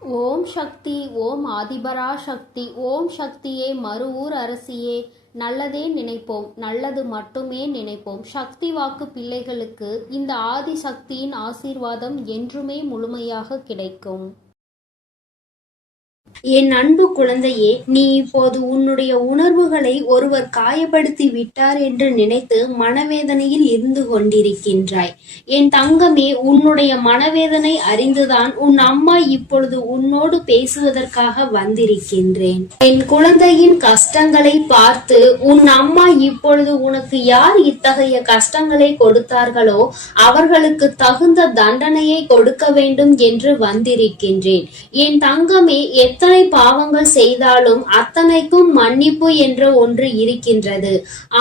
ஓம் சக்தி, ஓம் ஆதிபரா சக்தி, ஓம் சக்தியே, மறுவூர் அரசியே. நல்லதே நினைப்போம், நல்லது மட்டுமே நினைப்போம். சக்தி வாக்கு பிள்ளைகளுக்கு இந்த ஆதி சக்தியின் ஆசீர்வாதம் என்றுமே முழுமையாக கிடைக்கும். என் அன்பு குழந்தையே, நீ இப்போது உன்னுடைய உணர்வுகளை ஒருவர் காயப்படுத்தி விட்டார் என்று நினைத்து மனவேதனையில் இருந்து கொண்டிருக்கின்றாய். என் தங்கமே, உன்னுடைய மனவேதனை அறிந்துதான் உன் அம்மா இப்பொழுது உன்னோடு பேசுவதற்காக வந்திருக்கின்றேன். என் குழந்தையின் கஷ்டங்களை பார்த்து உன் அம்மா இப்பொழுது உனக்கு யார் இத்தகைய கஷ்டங்களை கொடுத்தார்களோ அவர்களுக்கு தகுந்த தண்டனையை கொடுக்க வேண்டும் என்று வந்திருக்கின்றேன். என் தங்கமே, எத்தனை பாவங்கள் செய்தாலும் அத்தனைக்கும் மன்னிப்பு என்ற ஒன்று இருக்கின்றது.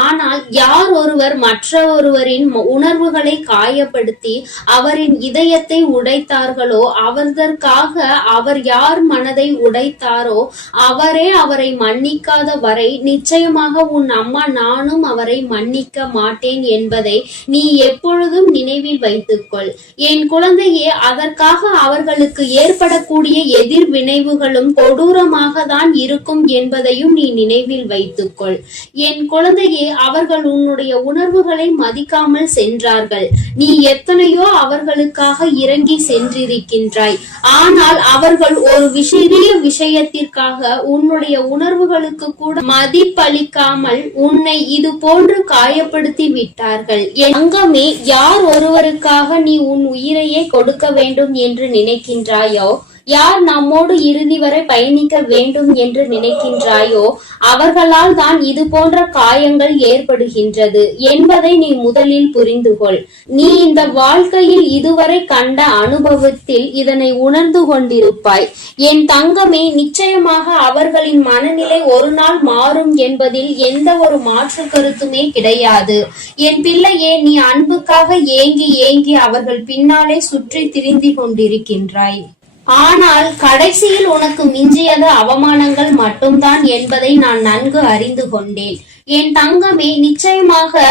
ஆனால் யார் ஒருவர் மற்றொருவரின் உணர்வுகளை காயப்படுத்தி அவரின் இதயத்தை உடைத்தார்களோ, அவர்தற்காக அவர் யார் மனதை உடைத்தாரோ அவரே அவரை மன்னிக்காத வரை நிச்சயமாக உன் அம்மா நானும் அவரை மன்னிக்க மாட்டேன் என்பதை நீ எப்பொழுதும் நினைவில் வைத்துக்கொள். என் குழந்தையே, அதற்காக அவர்களுக்கு ஏற்படக்கூடிய எதிர்வினைவுகளும் கொடூரமாக தான் இருக்கும் என்பதையும் நீ நினைவில் வைத்துக்கொள். என் குழந்தையே, அவர்கள் உன்னுடைய உணர்வுகளை மதிக்காமல் சென்றார்கள். நீ எத்தனையோ அவர்களுக்காக இறங்கி சென்றிருக்கின்றாய். ஆனால் அவர்கள் ஒரு சிறிய விஷயத்திற்காக உன்னுடைய உணர்வுகளுக்கு கூட மதிப்பளிக்காமல் உன்னை இது போன்று காயப்படுத்தி விட்டார்கள். என் தங்கமே, யார் ஒருவருக்காக நீ உன் உயிரையே கொடுக்க வேண்டும் என்று நினைக்கின்றாயோ, யார் நம்மோடு இறுதி வரை பயணிக்க வேண்டும் என்று நினைக்கின்றாயோ அவர்களால் தான் இது போன்ற காயங்கள் ஏற்படுகின்றது என்பதை நீ முதலில் புரிந்து கொள். நீ இந்த வாழ்க்கையில் இதுவரை கண்ட அனுபவத்தில் இதனை உணர்ந்து கொண்டிருப்பாய். என் தங்கமே, நிச்சயமாக அவர்களின் மனநிலை ஒரு நாள் மாறும் என்பதில் எந்த ஒரு மாற்று கருத்துமே கிடையாது. என் பிள்ளையே, நீ அன்புக்காக ஏங்கி ஏங்கி அவர்கள் பின்னாலே சுற்றி திரிந்து கொண்டிருக்கின்றாய். ஆனால் கடைசியில் உனக்கு மிஞ்சியது அவமானங்கள் மட்டும்தான் என்பதை நான் நன்கு அறிந்து கொண்டேன். என் தங்கமே, நிச்சயமாக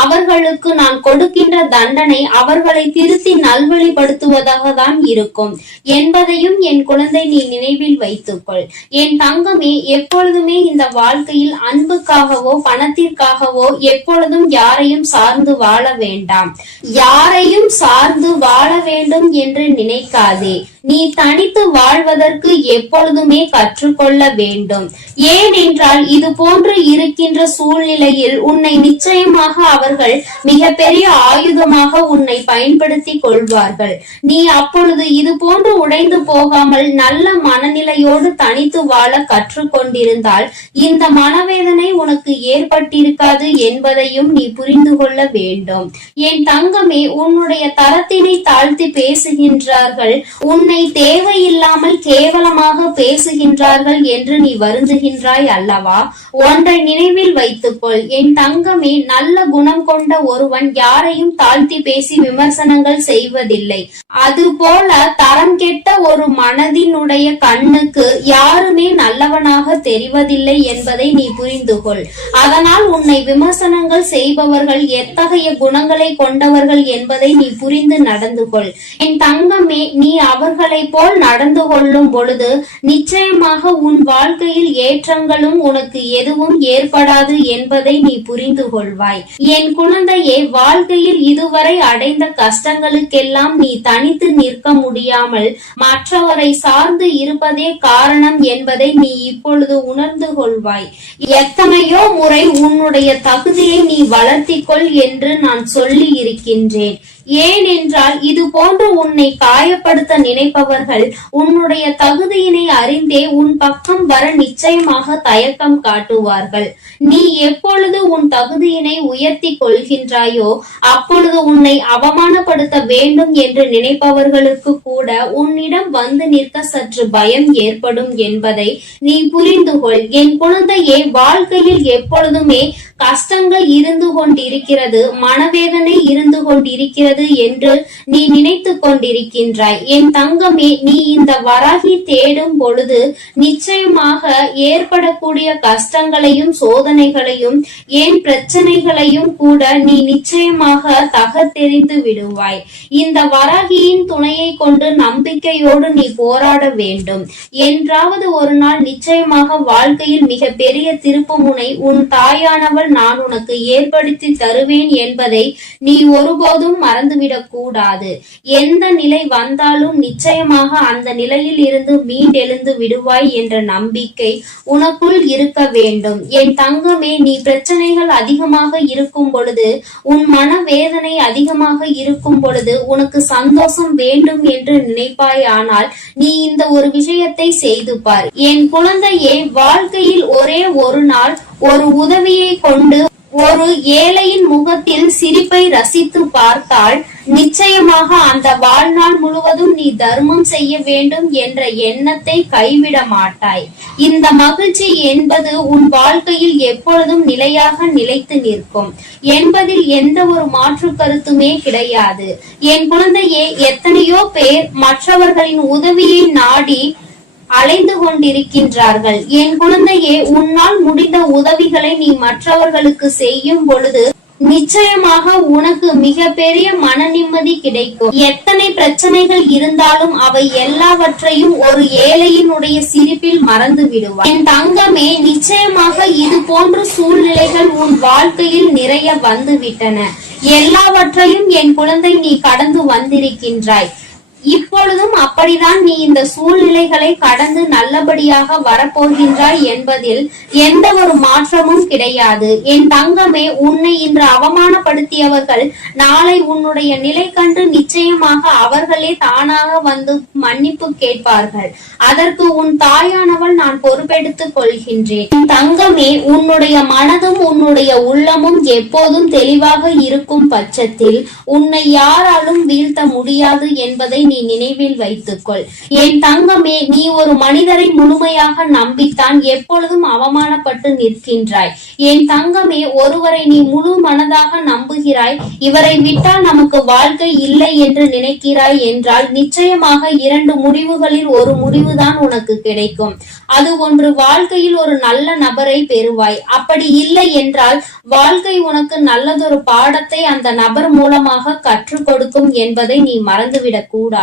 அவர்களுக்கு நான் கொடுக்கின்ற தண்டனை அவர்களை திருத்தி நல்வழிப்படுத்துவதாக தான் இருக்கும் என்பதையும் என் குழந்தை நீ நினைவில் வைத்துக்கொள். என் தங்கமே, எப்பொழுதுமே இந்த வாழ்க்கையில் அன்புக்காகவோ பணத்திற்காகவோ எப்பொழுதும் யாரையும் சார்ந்து வாழ வேண்டாம். யாரையும் சார்ந்து வாழ வேண்டும் என்று நினைக்காதே. நீ தனித்து வாழ்வதற்கு எப்பொழுதுமே கற்றுக்கொள்ள வேண்டும். ஏனென்றால் இது போன்று இருக்கின்ற சூழ்நிலையில் உன்னை நிச்சயமாக அவர்கள் மிகப்பெரிய ஆயுதமாக உன்னை பயன்படுத்தி கொள்வார்கள். நீ அப்பொழுது இது போன்று உடைந்து போகாமல் நல்ல மனநிலையோடு தனித்து வாழ கற்றுக்கொண்டிருந்தால் இந்த மனவேதனை உனக்கு ஏற்பட்டிருக்காது என்பதையும் நீ புரிந்து கொள்ள வேண்டும். என் தங்கமே, உன்னுடைய தரத்தினை தாழ்த்தி பேசுகின்றார்கள், உன்னை தேவையில்லாமல் கேவலமாக பேசுகின்றார்கள் என்று நீ வருந்துகின்றாய் அல்லவா? ஒன்றை நினைவில் வைத்துக்கொள் என் தங்கமே, நல்ல குணம் கொண்ட ஒருவன் யாரையும் தாழ்த்தி பேசி விமர்சனங்கள் செய்வதில்லை. அதுபோல தரம் கெட்ட ஒரு மனதினுடைய கண்ணுக்கு யாருமே நல்லவனாக தெரிவதில்லை என்பதை நீ புரிந்து கொள். அதனால் உன்னை விமர்சனங்கள் செய்பவர்கள் எத்தகைய குணங்களை கொண்டவர்கள் என்பதை நீ புரிந்து நடந்து கொள். என் தங்கமே, நீ அவர்களை போல் நடந்து கொள்ளும் பொழுது நிச்சயமாக உன் வாழ்க்கையில் ஏற்றங்களும் உனக்கு எதுவும் ஏற்படாது என்பதை நீ புரிந்து கொள்வாய். என் குழந்தையே, வாழ்க்கையில் இதுவரை அடைந்த கஷ்டங்களுக்கெல்லாம் நீ தனித்து நிற்க முடியாமல் மற்றவரை சார்ந்து இருப்பதே காரணம் என்பதை நீ இப்பொழுது உணர்ந்து கொள்வாய். எத்தனையோ முறை உன்னுடைய தகுதியை நீ வளர்த்திக்கொள் என்று நான் சொல்லி இருக்கின்றேன். ஏனென்றால் இது போன்று உன்னை காயப்படுத்த நினைப்பவர்கள் உன்னுடைய தகுதியினை அறிந்தே உன் பக்கம் வர நிச்சயமாக தயக்கம் காட்டுவார்கள். நீ எப்பொழுது உன் தகுதியினை உயர்த்தி கொள்கின்றாயோ அப்பொழுது உன்னை அவமானப்படுத்த வேண்டும் என்று நினைப்பவர்களுக்கு கூட உன்னிடம் வந்து நிற்க சற்று பயம் ஏற்படும் என்பதை நீ புரிந்து கொள். என் குழந்தையே, வாழ்க்கையில் எப்பொழுதுமே கஷ்டங்கள் இருந்து கொண்டிருக்கிறது, மனவேதனை இருந்து கொண்டிருக்கிறது என்று நீ நினைத்து கொண்டிருக்கின்றாய். என் தங்கமே, நீ இந்த வராகி தேடும் பொழுது நிச்சயமாக ஏற்படக்கூடிய கஷ்டங்களையும் சோதனைகளையும் ஏன் பிரச்சனைகளையும் கூட நீ நிச்சயமாக தகர்த்தெறிந்து விடுவாய். இந்த வராகியின் துணையை கொண்டு நம்பிக்கையோடு நீ போராட வேண்டும். என்றாவது ஒரு நாள் நிச்சயமாக வாழ்க்கையில் மிக பெரிய திருப்புமுனை உன் தாயானவள் நான் உனக்கு ஏற்படுத்தி தருவேன் என்பதை நீ ஒருபோதும் மறந்துவிடக் கூடாது. எந்த நிலை வந்தாலும் நிச்சயமாக அந்த நிலையில் இருந்து மீண்டெழுந்து விடுவாய் என்ற நம்பிக்கை உனக்குள் இருக்க வேண்டும். என் தங்கமே, நீ பிரச்சனைகள் அதிகமாக இருக்கும் பொழுது, உன் மனவேதனை அதிகமாக இருக்கும் பொழுது உனக்கு சந்தோஷம் வேண்டும் என்று நினைப்பாய். ஆனால் நீ இந்த ஒரு விஷயத்தை செய்து பார் என் குழந்தையே. வாழ்க்கையில் ஒரே ஒரு நாள் ஒரு உதவியை கொண்டு ஒரு ஏழையின் முகத்தில் சிரிப்பை ரசித்து பார்த்தால் நிச்சயமாக அந்த வாழ்நாள் முழுவதும் நீ தர்மம் செய்ய வேண்டும் என்ற எண்ணத்தை கைவிட மாட்டாய். இந்த மகிழ்ச்சி என்பது உன் வாழ்க்கையில் எப்பொழுதும் நிலையாக நிலைத்து நிற்கும் என்பதில் எந்த ஒரு மாற்று கருத்துமே கிடையாது. என் குழந்தையே, எத்தனையோ பேர் மற்றவர்களின் உதவியை நாடி அலைந்து கொண்டிருக்கின்றார்கள். என் குழந்தையே, உன்னால் முடிந்த உதவிகளை நீ மற்றவர்களுக்கு செய்யும் பொழுது நிச்சயமாக உனக்கு மிக பெரிய மன நிம்மதி கிடைக்கும். எத்தனை பிரச்சனைகள் இருந்தாலும் அவை எல்லாவற்றையும் ஒரு ஏழையினுடைய சிரிப்பில் மறந்து விடுவாய். என் தங்கமே, நிச்சயமாக இது போன்ற சூழ்நிலைகள் உன் வாழ்க்கையில் நிறைய வந்து விட்டன. எல்லாவற்றையும் என் குழந்தை நீ கடந்து வந்திருக்கின்றாய். இப்பொழுதும் அப்படிதான் நீ இந்த சூழ்நிலைகளை கடந்து நல்லபடியாக வரப்போகின்றாய் என்பதில் எந்த ஒரு மாற்றமும் கிடையாது. என் தங்கமே, உன்னை இன்று அவமானப்படுத்தியவர்கள் நாளை உன்னுடைய நிலை கண்டு நிச்சயமாக அவர்களே தானாக வந்து மன்னிப்பு கேட்பார்கள். அதற்கு உன் தாயானவள் நான் பொறுப்பெடுத்துக் கொள்கின்றேன். என் தங்கமே, உன்னுடைய மனதும் உன்னுடைய உள்ளமும் எப்போதும் தெளிவாக இருக்கும் பட்சத்தில் உன்னை யாராலும் வீழ்த்த முடியாது என்பதை நீ நினைவில் வைத்துக்கொள். என் தங்கமே, நீ ஒரு மனிதரை முழுமையாக நம்பித்தான் எப்பொழுதும் அவமானப்பட்டு நிற்கின்றாய். என் தங்கமே, ஒருவரை நீ முழு மனதாக நம்புகிறாய், இவரை விட்டால் நமக்கு வாழ்க்கை இல்லை என்று நினைக்கிறாய் என்றால் நிச்சயமாக இரண்டு முடிவுகளில் ஒரு முடிவுதான் உனக்கு கிடைக்கும். அது ஒன்று, வாழ்க்கையில் ஒரு நல்ல நபரை பெறுவாய். அப்படி இல்லை என்றால் வாழ்க்கை உனக்கு நல்லதொரு பாடத்தை அந்த நபர் மூலமாக கற்றுக் கொடுக்கும் என்பதை நீ மறந்துவிடக் கூடாது.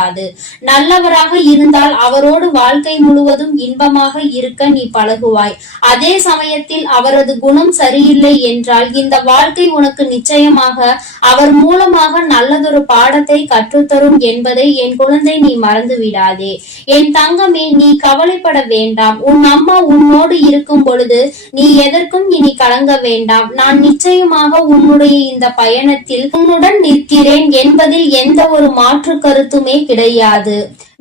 நல்லவராக இருந்தால் அவரோடு வாழ்க்கை முழுவதும் இன்பமாக இருக்க நீ பழகுவாய். அதே சமயத்தில் அவரது குணம் சரியில்லை என்றால் இந்த வாழ்க்கை உனக்கு நிச்சயமாக அவர் மூலமாக நல்லதொரு பாடத்தை கற்றுத்தரும் என்பதை என் குழந்தை நீ மறந்து விடாதே. என் தங்கமே, நீ கவலைப்பட வேண்டாம். உன் அம்மா உன்னோடு இருக்கும் பொழுது நீ எதற்கும் இனி கலங்க வேண்டாம். நான் நிச்சயமாக உன்னுடைய இந்த பயணத்தில் உன்னுடன் நிற்கிறேன் என்பதில் எந்த ஒரு மாற்று கருத்துமே கிடையாது.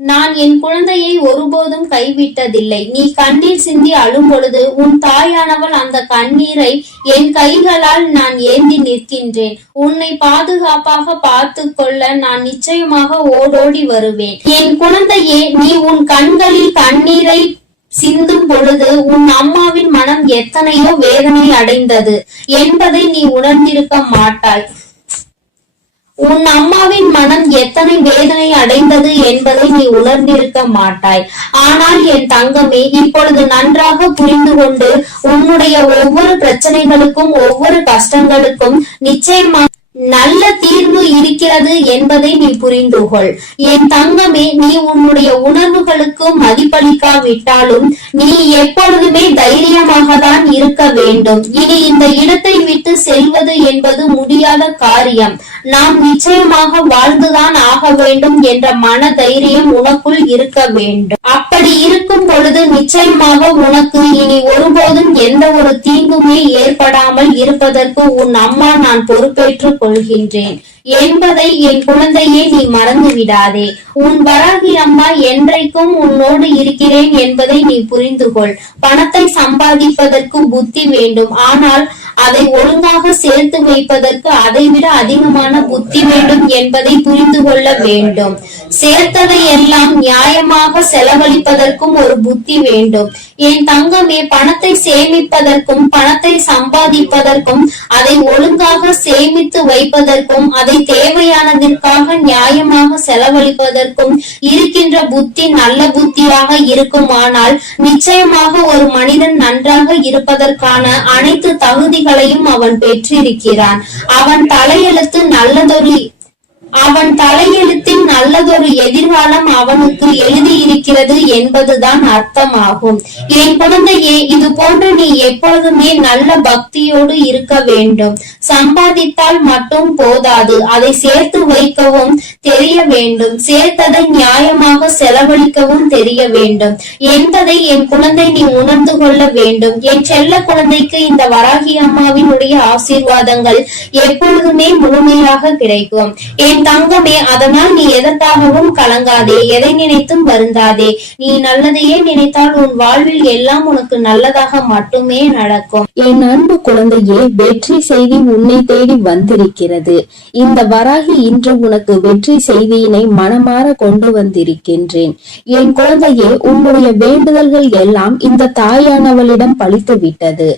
நான் என் குழந்தையை ஒருபோதும் கைவிட்டதில்லை. நீ கண்ணீர் சிந்தி அழும் பொழுது உன் தாயானவள் அந்த கண்ணீரை என் கைகளால் நான் ஏந்தி நிற்கின்றேன். உன்னை பாதுகாப்பாக பார்த்து கொள்ள நான் நிச்சயமாக ஓடோடி வருவேன். என் குழந்தையே, நீ உன் கண்களில் கண்ணீரை சிந்தும் பொழுது உன் அம்மாவின் மனம் எத்தனையோ வேதனை அடைந்தது என்பதை நீ உணர்ந்திருக்க மாட்டாய். உன் அம்மாவின் மனம் எத்தனை வேதனை அடைந்தது என்பதை நீ உணர்ந்திருக்க மாட்டாய். ஆனால் என் தங்கமே, இப்பொழுது நன்றாக புரிந்து கொண்டு உன்னுடைய ஒவ்வொரு பிரச்சனைகளுக்கும் ஒவ்வொரு கஷ்டங்களுக்கும் நிச்சயமாக நல்ல தீர்வு இருக்கிறது என்பதை நீ புரிந்து கொள். என் தங்கமே, நீ உன்னுடைய உணர்வுகளுக்கு மதிப்பளிக்காவிட்டாலும் நீ எப்பொழுதுமே தைரியமாக தான் இருக்க வேண்டும். இனி இந்த இடத்தை விட்டு செல்வது என்பது முடியாத காரியம். நாம் நிச்சயமாக வாழ்ந்துதான் ஆக வேண்டும் என்ற மன தைரியம் உனக்குள் இருக்க வேண்டும். அப்படி இருக்கும் பொழுது நிச்சயமாக உனக்கு இனி ஒருபோதும் எந்த ஒரு தீங்குமே ஏற்படாமல் இருப்பதற்கு உன் அம்மா நான் பொறுப்பேற்றுக் கொள்கின்றேன் என்பதை என் குழந்தையே நீ மறந்து விடாதே. உன் வராகி அம்மா என்றைக்கும் உன்னோடு இருக்கிறேன் என்பதை நீ புரிந்து கொள். பணத்தை சம்பாதிப்பதற்கு புத்தி வேண்டும், ஆனால் அதை ஒழுங்காக சேர்த்து வைப்பதற்கு அதைவிட அதிகமான புத்தி வேண்டும் என்பதை புரிந்து கொள்ள வேண்டும். சேர்த்ததை எல்லாம் நியாயமாக செலவழிப்பதற்கும் ஒரு புத்தி வேண்டும். என் தங்கமே, பணத்தை சேமிப்பதற்கும் பணத்தை சம்பாதிப்பதற்கும் அதை ஒழுங்காக சேமித்து வைப்பதற்கும் அதை தேவையானதற்காக நியாயமாக செலவழிப்பதற்கும் இருக்கின்ற புத்தி நல்ல புத்தியாக இருக்குமானால் நிச்சயமாக ஒரு மனிதன் நன்றாக இருப்பதற்கான அனைத்து தகுதிகளையும் அவன் பெற்றிருக்கிறான். அவன் தலையெழுத்தின் நல்லதொரு எதிர்காலம் அவனுக்கு எழுதியிருக்கிறது என்பதுதான் அர்த்தமாகும். என் குழந்தையே, இது போன்று நீ எப்பொழுதுமே நல்ல பக்தியோடு இருக்க வேண்டும். சம்பாதித்தால் மட்டும் போதாது, அதை சேர்த்து வைக்கவும் தெரிய வேண்டும். சேர்த்ததை நியாயமாக செலவழிக்கவும் தெரிய வேண்டும் என்பதை என் குழந்தை நீ உணர்ந்து கொள்ள வேண்டும். என் செல்ல குழந்தைக்கு இந்த வராகி அம்மாவினுடைய ஆசீர்வாதங்கள் எப்பொழுதுமே முழுமையாக கிடைக்கும். என் தங்கமே, அதனால் நீ எதற்காகவும் கலங்காதே, எதை நினைத்தும் வருந்தாதே. நீ நல்லதையே நினைத்தால் உன் வாழ்வில் எல்லாம் உனக்கு நல்லதாக மட்டுமே நடக்கும். என் அன்பு குழந்தையே, வெற்றி செய்தி உன்னை தேடி வந்திருக்கிறது. இந்த வராகி இன்று உனக்கு வெற்றி செய்தியினை மனமாற கொண்டு வந்திருக்கின்றேன். என் குழந்தையே, உன்னுடைய வேண்டுதல்கள் எல்லாம் இந்த தாயானவளிடம் பலித்து விட்டது.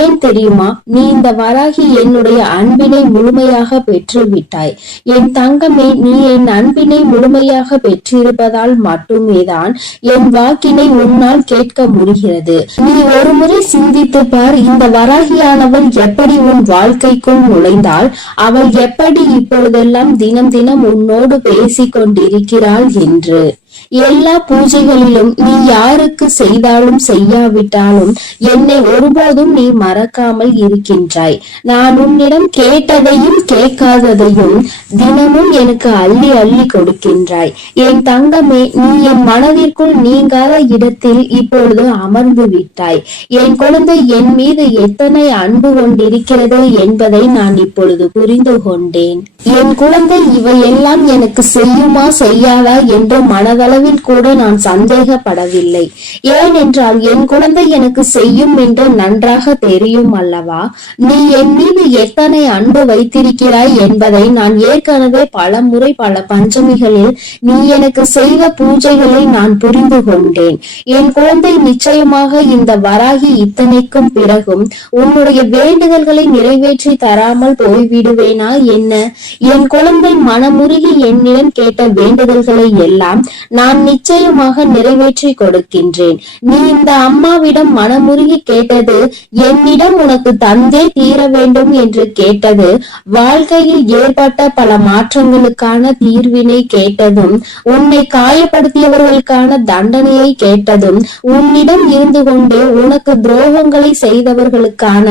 ஏன் தெரியுமா? நீ இந்த வராகி என்னுடைய அன்பினை முழுமையாக பெற்று விட்டாய். என் தங்கமே, நீ என் அன்பினை முழுமையாக பெற்றிருப்பதால் மட்டுமேதான் என் வாக்கினை உன்னால் கேட்க முடிகிறது. நீ ஒரு முறை சிந்தித்து பார், இந்த வராகியானவள் எப்படி உன் வாழ்க்கைக்குள் நுழைந்தாள், அவள் எப்படி இப்பொழுதெல்லாம் தினம் தினம் உன்னோடு பேசிக் கொண்டிருக்கிறாள் என்று. எல்லா பூஜைகளிலும் நீ யாருக்கு செய்தாலும் செய்யாவிட்டாலும் என்னை ஒருபோதும் நீ மறக்காமல் இருக்கின்றாய். நான் உன்னிடம் கேட்டதையும் கேட்காததையும் தினமும் எனக்கு அள்ளி அள்ளி கொடுக்கின்றாய். என் தங்கமே, நீ என் மனதிற்குள் நீங்காத இடத்தில் இப்பொழுது அமர்ந்து விட்டாய். என் குழந்தை என் மீது எத்தனை அன்பு கொண்டிருக்கிறது என்பதை நான் இப்பொழுது புரிந்து கொண்டேன். என் குழந்தை இவையெல்லாம் எனக்கு செய்யுமா செய்யாதா என்று மனதளவில் கூட நான் சந்தேகப்படவில்லை. ஏனென்றால் என் குழந்தை எனக்கு செய்யும் என்று நன்றாக தெரியும் அல்லவா? நீ என் மீது எத்தனை அன்பு வைத்திருக்கிறாய் என்பதை நான் ஏற்கனவே பல முறை பல பஞ்சமிகளில் நீ எனக்கு செய்த பூஜைகளை நான் புரிந்து கொண்டேன். என் குழந்தை, நிச்சயமாக இந்த வராகி இத்தனைக்கும் பிறகும் உன்னுடைய வேண்டுதல்களை நிறைவேற்றி தராமல் போய்விடுவேனா என்ன? என் குழந்தை, மனமுருகி என்னிடம் கேட்ட வேண்டுதல்களை எல்லாம் நான் நிச்சயமாக நிறைவேற்றி கொடுக்கின்றேன். நீ இந்த அம்மாவிடம் மனமுருகி கேட்டது, என்னிடம் உனக்கு தந்தே தீர வேண்டும் என்று கேட்டது, வாழ்க்கையில் ஏற்பட்ட பல மாற்றங்களுக்கான தீர்வினை கேட்டதும், உன்னை காயப்படுத்தியவர்களுக்கான தண்டனையை கேட்டதும், உன்னிடம் இருந்து கொண்டே உனக்கு துரோகங்களை செய்தவர்களுக்கான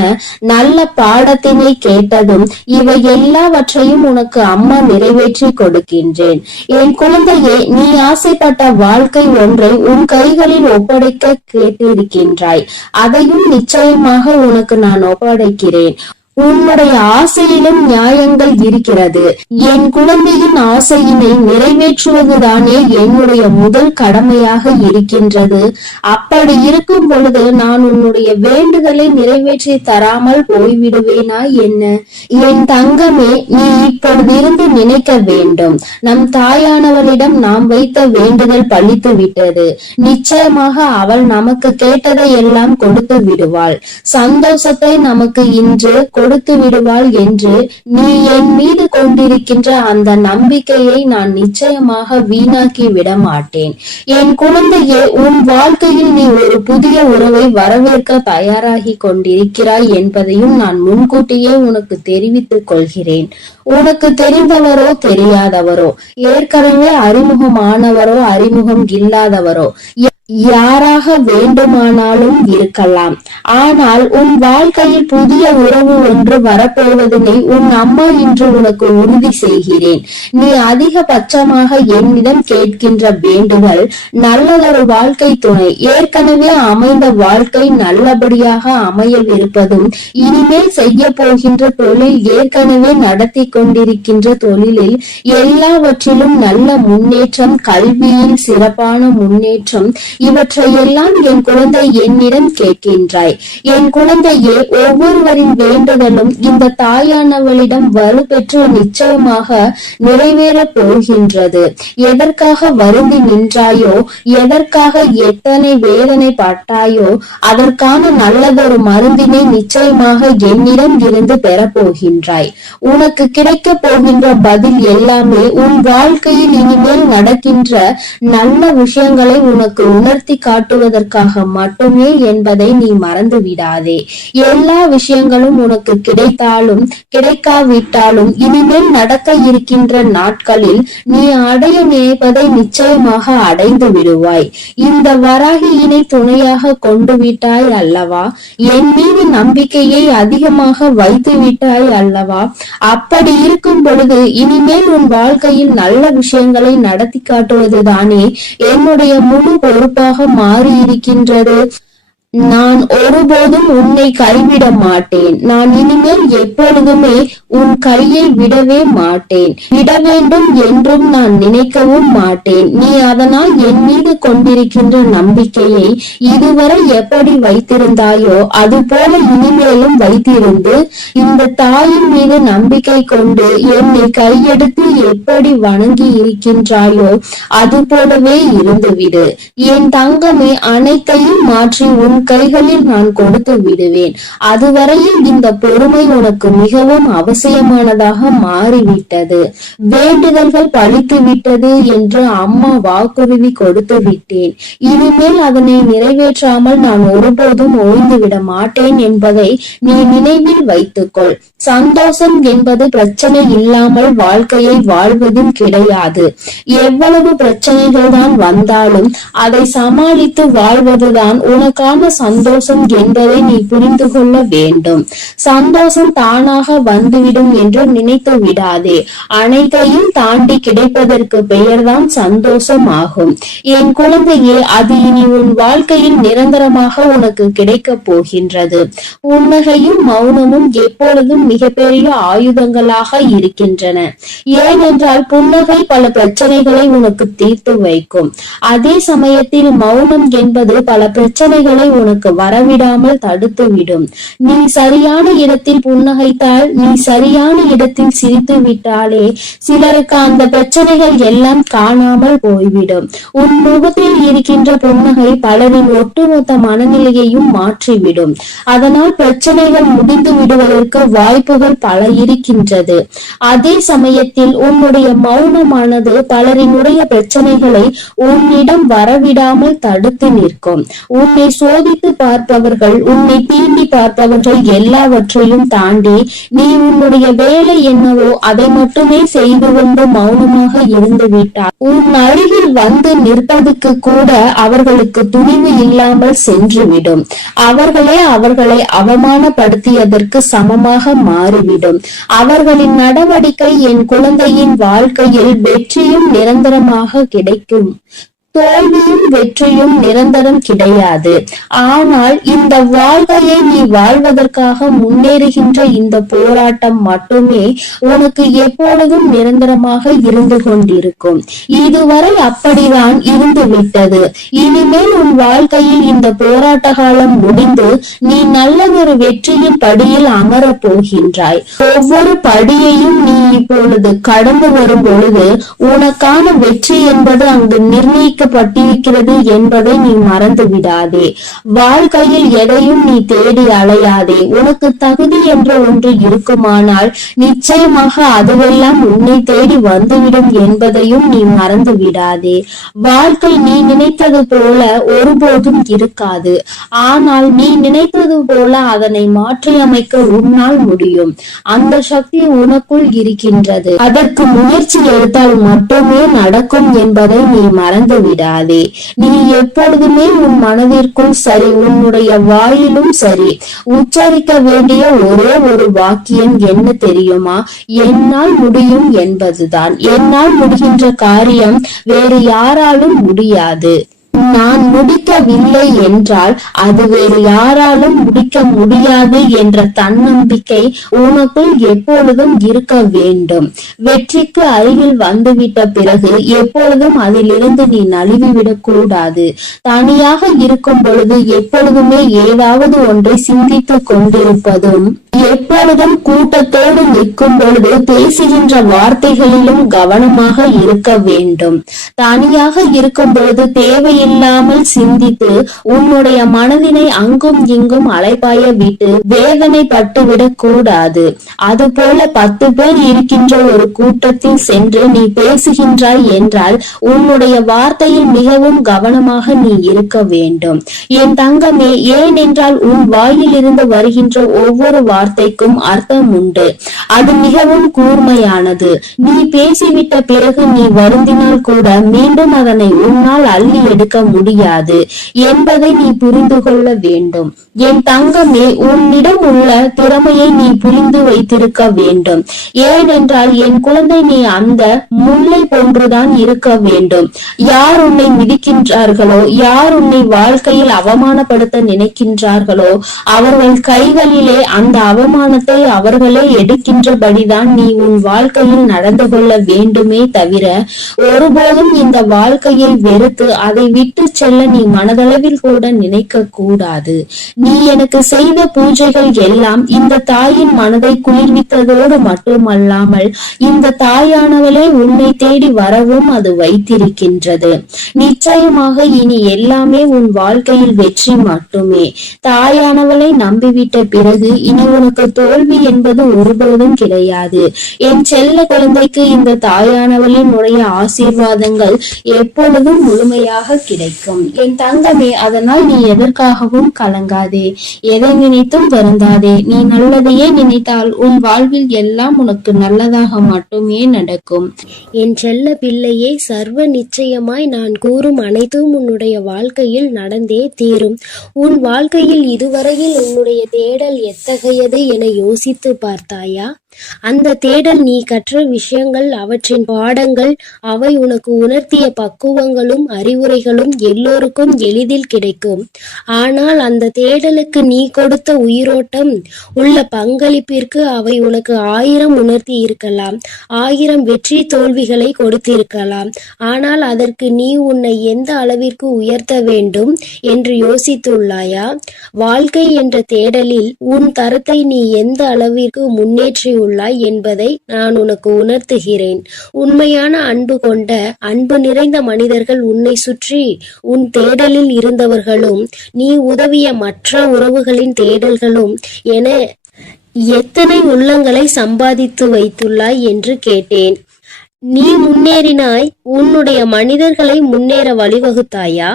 நல்ல பாடத்தினை கேட்டதும், இவை எல்லாவற்றையும் உனக்கு அம்மா நிறைவேற்றி கொடுக்கின்றேன். என் குழந்தையே, நீ ஆசைப்பட்ட வாழ்க்கை ஒன்றை உன் கைகளில் ஒப்படைக்க கேட்டிருக்கின்றாய். அதையும் நிச்சயமாக உனக்கு நான் ஒப்படைக்கிறேன். உன்னுடைய ஆசையிலும் நியாயங்கள் இருக்கிறது. என் குழந்தையின் ஆசையினை நிறைவேற்றுவதுதானே என்னுடைய முதல் கடமையாக இருக்கின்றது. அப்படி இருக்கும் பொழுது நான் உன்னுடைய வேண்டுதலை நிறைவேற்றி தராமல் போய்விடுவேனா என்ன? என் தங்கமே, நீ இப்பொழுதிருந்து நினைக்க வேண்டும், நம் தாயானவளிடம் நாம் வைத்த வேண்டுதல் பலித்து விட்டது. நிச்சயமாக அவள் நமக்கு கேட்டதை எல்லாம் கொடுத்து விடுவாள். சந்தோஷத்தை நமக்கு இன்று கொடுத்து விடுவாள் என்று நீ என் மீது கொண்டிருக்கின்ற அந்த நம்பிக்கையை நான் நிச்சயமாக வீணாக்கி விட மாட்டேன். என் குழந்தையே, உன் வாழ்க்கையில் நீ ஒரு புதிய உறவை வரவேற்க தயாராகி கொண்டிருக்கிறாய் என்பதையும் நான் முன்கூட்டியே உனக்கு தெரிவித்துக் கொள்கிறேன். உனக்கு தெரிந்தவரோ தெரியாதவரோ, ஏற்கனவே அறிமுகமானவரோ அறிமுகம் இல்லாதவரோ, யாராக வேண்டுமானாலும் இருக்கலாம். ஆனால் உன் வாழ்க்கையில் புதிய உறவு ஒன்று வரப்போவதனை உன் அம்மா இன்று உனக்கு உறுதி செய்கிறேன். நீ அதிகபட்சமாக என்னிடம் கேட்கின்ற வேண்டுதல் நல்லதொரு வாழ்க்கை துணை, ஏற்கனவே அமைந்த வாழ்க்கை நல்லபடியாக அமையவிருப்பதும், இனிமேல் செய்ய போகின்ற தொழில், ஏற்கனவே நடத்தி கொண்டிருக்கின்ற தொழிலில் எல்லாவற்றிலும் நல்ல முன்னேற்றம், கல்வியில் சிறப்பான முன்னேற்றம், இவற்றையெல்லாம் என் குழந்தை என்னிடம் கேட்கின்றாய். என் குழந்தையே, ஒவ்வொருவரின் வேண்டுதலும் இந்த தாயானவளிடம் வலுப்பெற்று நிச்சயமாக நிறைவேறப் போகின்றது. எதற்காக வருந்தி நின்றாயோ, எதற்காக எத்தனை வேதனை பட்டாயோ, அதற்கான நல்லதொரு மருந்தினை நிச்சயமாக என்னிடம் இருந்து பெறப்போகின்றாய். உனக்கு கிடைக்க போகின்ற பதில் எல்லாமே உன் வாழ்க்கையில் இனிமேல் நடக்கின்ற நல்ல விஷயங்களை உனக்கு உணர்த்தி காட்டுவதற்காக மட்டுமே என்பதை நீ மறந்து விடாதே. எல்லா விஷயங்களும் உனக்கு கிடைத்தாலும் கிடைக்காவிட்டாலும் இனிமேல் நடக்க இருக்கின்ற நாட்களில் நீ அடைய நினைப்பதை நிச்சயமாக அடைந்து விடுவாய். இந்த வராகியினை துணையாக கொண்டு விட்டாய் அல்லவா? என் மீது நம்பிக்கையை அதிகமாக வைத்து விட்டாய் அல்லவா? அப்படி இருக்கும் பொழுது இனிமேல் உன் வாழ்க்கையில் நல்ல விஷயங்களை நடத்தி காட்டுவதுதானே என்னுடைய முழு பொறுப்பாக மாறி இருக்கின்றது. நான் ஒருபோதும் உன்னை கைவிட மாட்டேன். நான் இனிமேல் எப்பொழுதுமே உன் கையை விடவே மாட்டேன். விட வேண்டும் என்றும் நான் நினைக்கவும் மாட்டேன். நீ அதனால் என் மீது கொண்டிருக்கின்ற நம்பிக்கையை இதுவரை எப்படி வைத்திருந்தாயோ அது போல இனிமேலும் வைத்திருந்து இந்த தாயின் மீது நம்பிக்கை கொண்டு என்னை கையெடுத்து எப்படி வணங்கி இருக்கின்றாயோ அது போலவே இருந்துவிடு. என் தங்கமே, அனைத்தையும் மாற்றி உன் கைகளில் நான் கொடுத்து விடுவேன். அதுவரையில் இந்த பொறுமை உனக்கு மிகவும் அவசியமானதாக மாறிவிட்டது. வேண்டுதல்கள் பலித்து விட்டது என்று அம்மா வாக்குறுதி கொடுத்து விட்டேன். இனிமேல் அதனை நிறைவேற்றாமல் நான் ஒருபோதும் ஓய்ந்து விட மாட்டேன் என்பதை நீ நினைவில் வைத்துக்கொள். சந்தோஷம் என்பது பிரச்சனை இல்லாமல் வாழ்க்கையை வாழ்வதும் கிடையாது. எவ்வளவு பிரச்சனைகள் தான் வந்தாலும் அதை சமாளித்து வாழ்வதுதான் உனக்கான சந்தோஷம் என்பதை நீ புரிந்து கொள்ள வேண்டும். சந்தோஷம் தானாக வந்துவிடும் என்று நினைத்து விடாதே. அனைத்தையும் தாண்டி கிடைப்பதற்கு பெயர்தான் சந்தோஷம் ஆகும். என் குழந்தையே, அது இனி உன் வாழ்க்கையில் நிரந்தரமாக உனக்கு கிடைக்க போகின்றது. புன்னகையும் மௌனமும் எப்பொழுதும் மிகப்பெரிய ஆயுதங்களாக இருக்கின்றன. ஏனென்றால் புன்னகை பல பிரச்சனைகளை உனக்கு தீர்த்து வைக்கும். அதே சமயத்தில் மௌனம் என்பது பல பிரச்சனைகளை உனக்கு வரவிடாமல் தடுத்து விடும். நீ சரியான இடத்தில் புன்னகைத்தால், நீ சரியான இடத்தில் சிரித்து விட்டாலே சிலருக்கு அந்த பிரச்சனைகள் எல்லாம் காணாமல் போய்விடும். உன் முகத்தில் இருக்கின்ற புன்னகை பலரின் ஒட்டுமொத்த மனநிலையையும் மாற்றிவிடும். அதனால் பிரச்சனைகள் முடிந்து விடுவதற்கு வாய்ப்புகள் பல இருக்கின்றது. அதே சமயத்தில் உன்னுடைய மௌனமானது பலரினுடைய பிரச்சனைகளை உன்னிடம் வரவிடாமல் தடுத்து நிற்கும். உன்னை சோதித்து பார்ப்பவர்கள், உன்னை தீண்டி பார்ப்பவர்கள் எல்லாவற்றையும் தாண்டி நீ உன்னுடைய வேலை என்னவோ அதை மட்டுமே செய்து கொண்டு மௌனமாக இருந்து விட்டார். உன் அருகில் வந்து நிற்பதற்கு கூட அவர்களுக்கு துணிவு இல்லாமல் சென்றுவிடும். அவர்களை அவமானப்படுத்தியதற்கு சமமாக மாறிவிடும். அவர்களின் நடவடிக்கை என் குழந்தையின் வாழ்க்கையில் வெற்றியும் நிரந்தரமாக கிடைக்கும். தோல்வியும் வெற்றியும் நிரந்தரம் கிடையாது. ஆனால் இந்த வாழ்க்கையை நீ வாழ்வதற்காக முன்னேறுகின்ற இந்த போராட்டம் மட்டுமே உனக்கு எப்பொழுதும் நிரந்தரமாக இருந்து கொண்டிருக்கும். இதுவரை அப்படிதான் இருந்து விட்டது. இனிமேல் உன் வாழ்க்கையில் இந்த போராட்ட காலம் முடிந்து நீ நல்லதொரு வெற்றியின் படியில் அமரப் போகின்றாய். ஒவ்வொரு படியையும் நீ இப்பொழுது கடந்து வரும் பொழுது உனக்கான வெற்றி என்பது அங்கு நிர்ணயிக்கப்பட்டிருக்கிறது என்பதை நீ மறந்து விடாதே. வாழ்க்கையில் எதையும் நீ தேடி அலையாதே. உனக்கு தகுதி என்ற ஒன்று இருக்குமானால் நிச்சயமாக அதுவெல்லாம் உன்னை தேடி வந்துவிடும் என்பதையும் நீ மறந்து விடாதே. வாழ்க்கை நீ நினைத்தது போல ஒருபோதும் இருக்காது. ஆனால் நீ நினைத்தது போல அதனை மாற்றி அமைக்க உன்னால் முடியும். அந்த சக்தி உனக்குள் இருக்கின்றது. அதற்கு முயற்சி எடுத்தால் மட்டுமே நடக்கும் என்பதை நீ மறந்து விடாதே. நீ எப்பொழுதுமே உன் மனதிற்குள் சரி, உன்னுடைய வாயிலும் சரி, உச்சரிக்க வேண்டிய ஒரே ஒரு வாக்கியம் என்ன தெரியுமா? என்னால் முடியும் என்பதுதான். என்னால் முடிகின்ற காரியம் வேறு யாராலும் முடியாது. நான் முடிக்கவில்லை என்றால் அது வேறு யாராலும் முடிக்க முடியாது என்ற தன்னம்பிக்கை உனக்குள் எப்பொழுதும் இருக்க வேண்டும். வெற்றிக்கு அருகில் வந்துவிட்ட பிறகு எப்பொழுதும் அதிலிருந்து நீ நழுவிவிடக் கூடாது. தனியாக இருக்கும் பொழுது எப்பொழுதுமே ஏதாவது ஒன்றை சிந்தித்துக் கொண்டிருப்பதும், எப்பொழுதும் கூட்டத்தோடு நிற்கும் பொழுது பேசுகின்ற வார்த்தைகளிலும் கவனமாக இருக்க வேண்டும். தனியாக இருக்கும் பொழுது தேவையில்லாமல் சிந்தித்து உன்னுடைய மனதினை அங்கும் இங்கும் அலைபாய விட்டு வேதனைப்பட்டு விடக் கூடாது. அதுபோல 10 பேர் இருக்கின்ற ஒரு கூட்டத்தில் சென்று நீ பேசுகின்றாய் என்றால் உன்னுடைய வார்த்தையில் மிகவும் கவனமாக நீ இருக்க வேண்டும். என் தங்கமே, ஏனென்றால் உன் வாயில் இருந்து வருகின்ற ஒவ்வொரு வார்த்தைக்கும் அர்த்தம் உண்டு. அது மிகவும் கூர்மையானது. நீ பேசிவிட்ட பிறகு நீ வருந்தினால் கூட மீண்டும் அதனை உன்னால் அள்ளி எடுக்க முடியாது என்பதை நீ புரிந்து கொள்ள வேண்டும். என் தங்கமே, உன்னிடம் உள்ள திறமையை நீ புரிந்து வைத்திருக்க வேண்டும். ஏனென்றால் என் குழந்தை, நீ அந்த முல்லை போன்றுதான் இருக்க வேண்டும். யார் உன்னை மிதிக்கின்றார்களோ, யார் உன்னை வாழ்க்கையில் அவமானப்படுத்த நினைக்கின்றார்களோ அவர்கள் கைகளிலே அந்த அவமானத்தை அவர்களே எடுக்கின்றபடிதான் நீ உன் வாழ்க்கையில் நடந்து கொள்ள வேண்டுமே தவிர ஒருபோதும் இந்த வாழ்க்கையை வெறுத்து அதை விட்டு செல்ல நீ மனதளவில் கூட நினைக்க கூடாது. நீ எனக்கு செய்த பூஜைகள் எல்லாம் இந்த தாயின் மனதை குளிர்வித்ததோடு மட்டுமல்லாமல் இந்த தாயானவளே உன்னை தேடி வரவும் அது வைத்திருக்கின்றது. நிச்சயமாக இனி எல்லாமே உன் வாழ்க்கையில் வெற்றி மட்டுமே. தாயானவளை நம்பிவிட்ட பிறகு இனி உனக்கு தோல்வி என்பது ஒருபோதும் கிடையாது. என் செல்ல குழந்தைக்கு இந்த தாயானவளினுடைய ஆசீர்வாதங்கள் எப்பொழுதும் முழுமையாக கிடைக்கும். என் தங்கமே, அதனால் நீ எதற்காகவும் கலங்காதே, எதை நினைத்தும் வருந்தாதே. நீ நல்லதையே நினைத்தால் உன் வாழ்வில் எல்லாம் உனக்கு நல்லதாக மட்டுமே நடக்கும். என் செல்ல பிள்ளையே, சர்வ நிச்சயமாய் நான் கூறும் அனைத்தும் உன்னுடைய வாழ்க்கையில் நடந்தே தீரும். உன் வாழ்க்கையில் இதுவரையில் உன்னுடைய தேடல் எத்தகையது என யோசித்து பார்த்தாயா? அந்த தேடல், நீ கற்ற விஷயங்கள், அவற்றின் பாடங்கள், அவை உனக்கு உணர்த்திய பக்குவங்களும் அறிவுரைகளும் எல்லோருக்கும் எளிதில் கிடைக்கும். ஆனால் அந்த தேடலுக்கு நீ கொடுத்த உயிரோட்டம் உள்ள பங்களிப்பிற்கு அவை உனக்கு 1000 உணர்த்தி இருக்கலாம், 1000 வெற்றி தோல்விகளை கொடுத்திருக்கலாம். ஆனால் அதற்கு நீ உன்னை எந்த அளவிற்கு உயர்த்த வேண்டும் என்று யோசித்துள்ளாயா? வாழ்க்கை என்ற தேடலில் உன் தரத்தை நீ எந்த அளவிற்கு முன்னேற்றி உள்ளாய் என்பதை நான் உனக்கு உணர்த்துகிறேன். உண்மையான அன்பு கொண்ட, அன்பு நிறைந்த மனிதர்கள் உன்னை சுற்றி உன் தேடலில் இருந்தவர்களும், நீ உதவிய மற்ற உறவுகளின் தேடல்களும் என எத்தனை உள்ளங்களை சம்பாதித்து வைத்துள்ளாய் என்று கேட்டேன். நீ முன்னேறினாய். உன்னுடைய மனிதர்களை முன்னேற வழிவகுத்தாயா?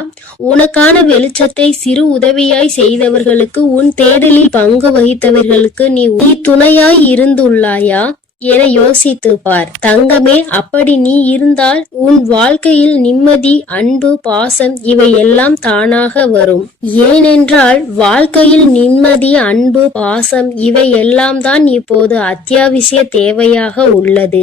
உனக்கான வெளிச்சத்தை சிறு உதவியாய் செய்தவர்களுக்கு, உன் தேடலில் பங்கு வகித்தவர்களுக்கு நீ துணையாய் இருந்துள்ளாயா என யோசித்து பார். தங்கமே, அப்படி நீ இருந்தால் உன் வாழ்க்கையில் நிம்மதி, அன்பு, பாசம் இவை எல்லாம் தானாக வரும். ஏனென்றால் வாழ்க்கையில் நிம்மதி, அன்பு, பாசம் இவை எல்லாம் தான் இப்போது அத்தியாவசிய தேவையாக உள்ளது.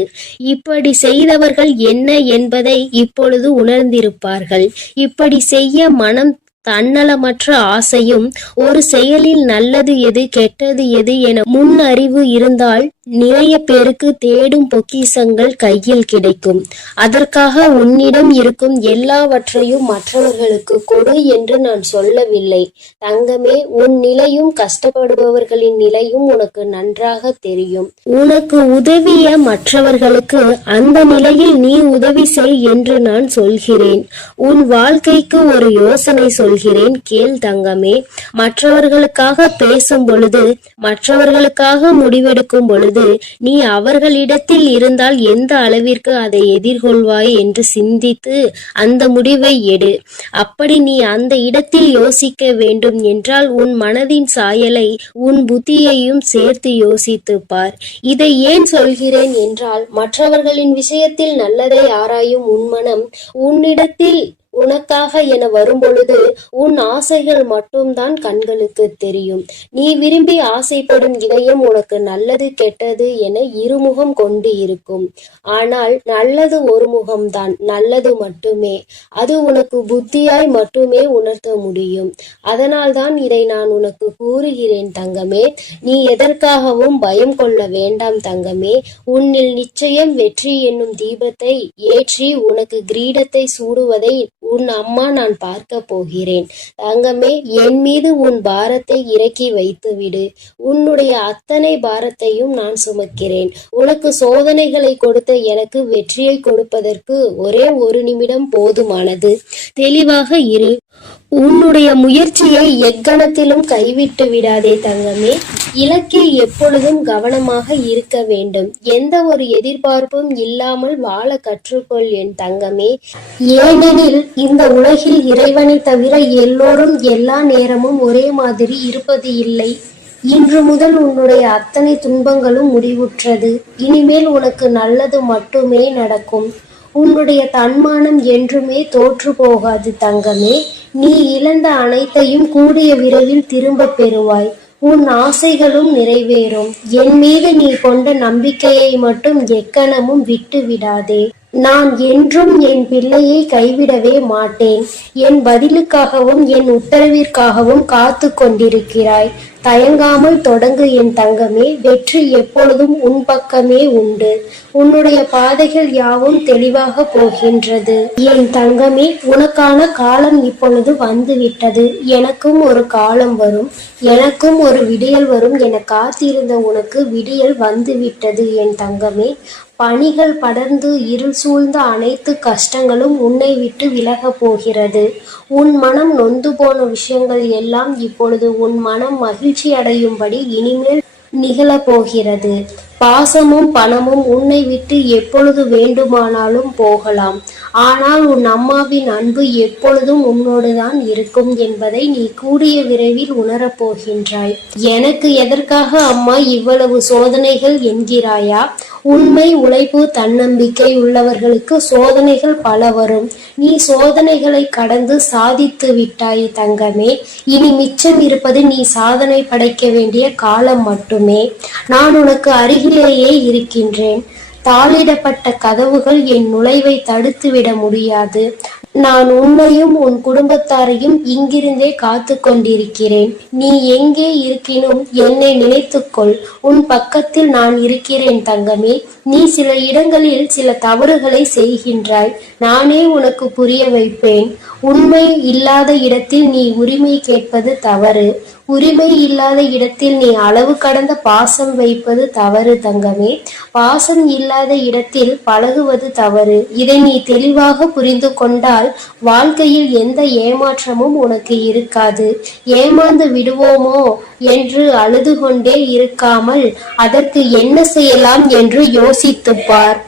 இப்படி செய்தவர்கள் என்ன என்பதை இப்பொழுது உணர்ந்திருப்பார்கள். இப்படி செய்ய மனம் தன்னலமற்ற ஆசையும், ஒரு செயலில் நல்லது எது கெட்டது எது என முன் அறிவு இருந்தால் நிறைய பேருக்கு தேடும் பொக்கிஷங்கள் கையில் கிடைக்கும். அதற்காக உன்னிடம் இருக்கும் எல்லாவற்றையும் மற்றவர்களுக்கு கொடு என்று நான் சொல்லவில்லை. தங்கமே, உன் நிலையும் கஷ்டப்படுபவர்களின் நிலையும் உனக்கு நன்றாக தெரியும். உனக்கு உதவிய மற்றவர்களுக்கு அந்த நிலையில் நீ உதவி செய் என்று நான் சொல்கிறேன். உன் வாழ்க்கைக்கு ஒரு யோசனை சொல்கிறேன், கேள் தங்கமே. மற்றவர்களுக்காக பேசும் பொழுது, மற்றவர்களுக்காக முடிவெடுக்கும் பொழுது நீ அவர்களிடத்தில் இருந்தால் எந்த அளவிற்கு அதை எதிர்கொள்வாய் என்று சிந்தித்து அந்த முடிவை எடு. அப்படி நீ அந்த இடத்தில் யோசிக்க வேண்டும் என்றால் உன் மனதின் சாயலை, உன் புத்தியையும் சேர்த்து யோசித்து பார். இதை ஏன் சொல்கிறேன் என்றால், மற்றவர்களின் விஷயத்தில் நல்லதை ஆராயும் உன் மனம் உன்னிடத்தில் உனக்காக என வரும்பொழுது உன் ஆசைகள் மட்டும்தான் கண்களுக்கு தெரியும். நீ விரும்பி ஆசைப்படும் இதயம் உனக்கு நல்லது கெட்டது என இருமுகம் கொண்டு இருக்கும். ஆனால் நல்லது ஒரு முகம்தான், நல்லது மட்டுமே. அது உனக்கு புத்தியாய் மட்டுமே உணர்த்த முடியும். அதனால்தான் இதை நான் உனக்கு கூறுகிறேன் தங்கமே. நீ எதற்காகவும் பயம் கொள்ள வேண்டாம் தங்கமே. உன்னில் நிச்சயம் வெற்றி என்னும் தீபத்தை ஏற்றி உனக்கு கிரீடத்தை சூடுவதை உன் அம்மா நான் பார்க்க போகிறேன். தங்கமே, என் மீது உன் பாரத்தை இறக்கி வைத்து விடு. உன்னுடைய அத்தனை பாரத்தையும் நான் சுமக்கிறேன். உனக்கு சோதனைகளை கொடுத்த எனக்கு வெற்றியை கொடுப்பதற்கு ஒரே ஒரு நிமிடம் போதுமானது. தெளிவாக இரு. உன்னுடைய முயற்சியை எக்கணத்திலும் கைவிட்டு விடாதே தங்கமே. இலக்கில் எப்பொழுதும் கவனமாக இருக்க வேண்டும். எந்த ஒரு எதிர்பார்ப்பும் இல்லாமல் வாழ கற்றுக்கொள் என் தங்கமே. ஏனெனில் இந்த உலகில் இறைவனை தவிர எல்லோரும் எல்லா நேரமும் ஒரே மாதிரி இருப்பது இல்லை. இன்று முதல் உன்னுடைய அத்தனை துன்பங்களும் முடிவுற்றது. இனிமேல் உனக்கு நல்லது மட்டுமே நடக்கும். உன்னுடைய தன்மானம் என்றுமே தோற்று போகாது தங்கமே. நீ இழந்த அனைத்தையும் கூடிய விரைவில் திரும்ப பெறுவாய். உன் ஆசைகளும் நிறைவேறும். என் மீது நீ கொண்ட நம்பிக்கையை மட்டும் எக்கணமும் விட்டு விடாதே. நான் என்றும் என் பிள்ளையை கைவிடவே மாட்டேன். என் பதிலுக்காகவும் என் உத்தரவிற்காகவும் காத்து கொண்டிருக்கிறாய். தயங்காமல் தொடங்கு என் தங்கமே. வெற்றி எப்பொழுதும் உன் பக்கமே உண்டு. உன்னுடைய பாதைகள் யாவும் தெளிவாக போகின்றது என் தங்கமே. உனக்கான காலம் இப்பொழுது வந்துவிட்டது. எனக்கும் ஒரு காலம் வரும், எனக்கும் ஒரு விடியல் வரும் என காத்திருந்த உனக்கு விடியல் வந்துவிட்டது என் தங்கமே. பனிகள் படர்ந்து இருள் சூழ்ந்த அனைத்து கஷ்டங்களும் உன்னை விட்டு விலகப் போகிறது. உன் மனம் நொந்து போன விஷயங்கள் எல்லாம் இப்பொழுது உன் மனம் மகிழ்ச்சி அடையும்படி இனிமேல் நிகழப்போகிறது. பாசமும் பணமும் உன்னை விட்டு எப்பொழுது வேண்டுமானாலும் போகலாம். ஆனால் உன் அம்மாவின் அன்பு எப்பொழுதும் உன்னோடுதான் இருக்கும் என்பதை நீ கூடிய விரைவில் உணரப்போகின்றாய். எனக்கு எதற்காக அம்மா இவ்வளவு சோதனைகள் என்கிறாயா? உண்மை, உழைப்பு, தன்னம்பிக்கை உள்ளவர்களுக்கு சோதனைகள் பல வரும். நீ சோதனைகளை கடந்து சாதித்து விட்டாய் தங்கமே. இனி மிச்சம் இருப்பது நீ சாதனை படைக்க வேண்டிய காலம் மட்டுமே. நான் உனக்கு அருகிலேயே இருக்கின்றேன். தாளிடப்பட்ட கதவுகள் என் நுழைவை தடுத்துவிட முடியாது. நான் உன்னையும் உன் குடும்பத்தாரையும் இங்கிருந்தே காத்து கொண்டிருக்கிறேன். நீ எங்கே இருக்கினும் என்னை நினைத்துக்கொள். உன் பக்கத்தில் நான் இருக்கிறேன் தங்கமே. நீ சில இடங்களில் சில தவறுகளை செய்கின்றாய். நானே உனக்கு புரிய வைப்பேன். உண்மை இல்லாத இடத்தில் நீ உரிமை கேட்பது தவறு. உரிமை இல்லாத இடத்தில் நீ அளவு கடந்த பாசம் வைப்பது தவறு தங்கமே. பாசம் இல்லாத இடத்தில் பழகுவது தவறு. இதை நீ தெளிவாக புரிந்து கொண்டால் வாழ்க்கையில் எந்த ஏமாற்றமும் உனக்கு இருக்காது. ஏமாந்து விடுவோமோ என்று அழுது கொண்டே இருக்காமல் அதற்கு என்ன செய்யலாம் என்று யோசித்துப் பார்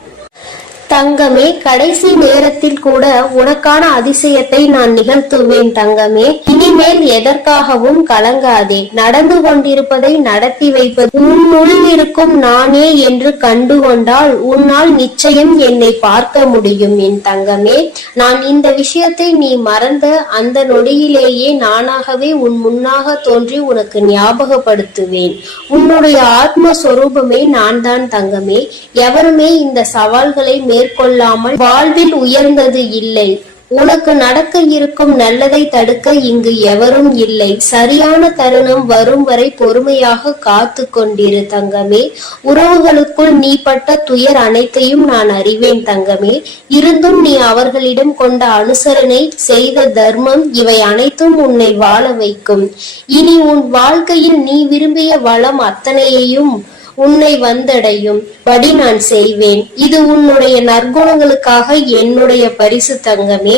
தங்கமே. கடைசி நேரத்தில் கூட உனக்கான அதிசயத்தை நான் நிகழ்த்துவேன் தங்கமே. இனிமேல் எதற்காகவும் கலங்காதே. நடந்து கொண்டிருப்பதை நடத்தி வைப்பது உன்னுள் இருக்கும் நானே என்று கண்டுகொண்டால் உன்னால் நிச்சயம் என்னை பார்க்க முடியும் என் தங்கமே. நான் இந்த விஷயத்தை நீ மறந்த அந்த நொடியிலேயே நானாகவே உன் முன்னாக தோன்றி உனக்கு ஞாபகப்படுத்துவேன். உன்னுடைய ஆத்மஸ்வரூபமே நான் தான் தங்கமே. எவருமே இந்த சவால்களை மேற்கொள்ளாமல் வாழ்வில் உயர்ந்தது இல்லை. உனக்கு நடக்க இருக்கும் நல்லதை தடுக்க இங்கு எவரும் இல்லை. சரியான தருணம் வரும் வரை பொறுமையாக காத்து கொண்டிரு தங்கமே. உறவுகளுக்குள் நீ பட்ட துயர் அனைத்தையும் நான் அறிவேன் தங்கமே. இருந்தும் நீ அவர்களிடம் கொண்ட அனுசரணை, செய்த தர்மம், இவை அனைத்தும் உன்னை வாழ வைக்கும். இனி உன் வாழ்க்கையில் நீ விரும்பிய வளம் அத்தனையையும் உன்னை வந்தடையும் படி நான் செய்வேன். இது உன்னுடைய நற்குணங்களுக்காக என்னுடைய பரிசு தங்கமே.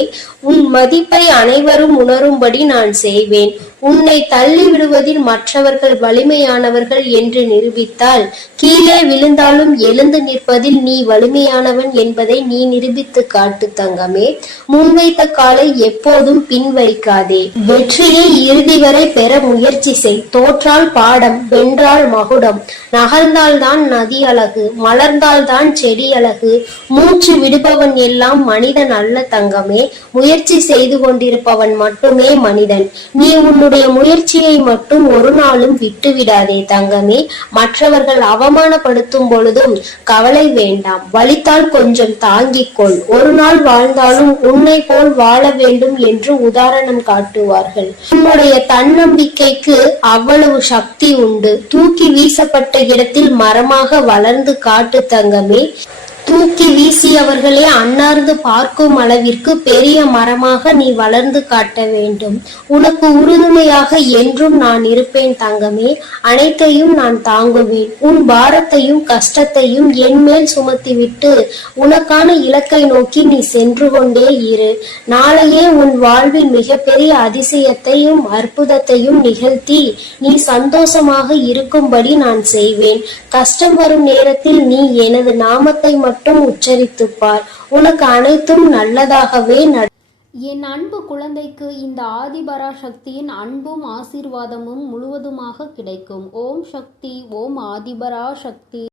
உன் மதிப்பை அனைவரும் உணரும்படி நான் செய்வேன். உன்னை தள்ளி விடுவதில் மற்றவர்கள் வலிமையானவர்கள் என்று நிரூபித்தால், கீழே விழுந்தாலும் எழுந்து நிற்பதில் நீ வலிமையானவன் என்பதை நீ நிரூபித்து காட்டு தங்கமே. முன்வைத்த காலை எப்போதும் பின் வைக்காதே. வெற்றியை இறுதி வரை பெற முயற்சி செய். தோற்றால் பாடம், வென்றால் மகுடம். நகர்ந்தால்தான் நதி அழகு, மலர்ந்தால்தான் செடி அழகு. மூச்சு விடுபவன் எல்லாம் மனிதன் அல்ல தங்கமே. முயற்சி செய்து கொண்டிருப்பவன் மட்டுமே மனிதன். நீ உன்னுடைய முயற்சியை மட்டும் ஒரு நாளும் விட்டுவிடாதே தங்கமே. மற்றவர்கள் அவமானப்படுத்தும் பொழுதும் கவலை வேண்டாம். வலித்தால் கொஞ்சம் தாங்கிக் கொள். ஒரு நாள் வாழ்ந்தாலும் உன்னை போல் வாழ வேண்டும் என்று உதாரணம் காட்டுவார்கள். உன்னுடைய தன்னம்பிக்கைக்கு அவ்வளவு சக்தி உண்டு. தூக்கி வீசப்பட்ட இடத்தில் மரமாக வளர்ந்து காட்டு தங்கமே. தூக்கி வீசியவர்களே அன்னார்ந்து பார்க்கும் அளவிற்கு பெரிய மரமாக நீ வளர்ந்து காட்ட வேண்டும். உனக்கு உறுதுணையாக என்றும் நான் இருப்பேன் தங்கமே. அனைத்தையும் நான் தாங்குவேன். உன் பாரத்தையும் கஷ்டத்தையும் என் மேல் சுமத்திவிட்டு உனக்கான இலக்கை நோக்கி நீ சென்று கொண்டே இரு. நாளையே உன் வாழ்வில் மிகப்பெரிய அதிசயத்தையும் அற்புதத்தையும் நிகழ்த்தி நீ சந்தோஷமாக இருக்கும்படி நான் செய்வேன். கஷ்டம் வரும் நேரத்தில் நீ எனது நாமத்தை மட்டும் உச்சரித்துப் பார். உனக்கு அனைத்தும் நல்லதாகவே என் அன்பு குழந்தைக்கு இந்த ஆதிபராசக்தியின் அன்பும் ஆசீர்வாதமும் முழுவதுமாக கிடைக்கும். ஓம் சக்தி, ஓம் ஆதிபராசக்தி.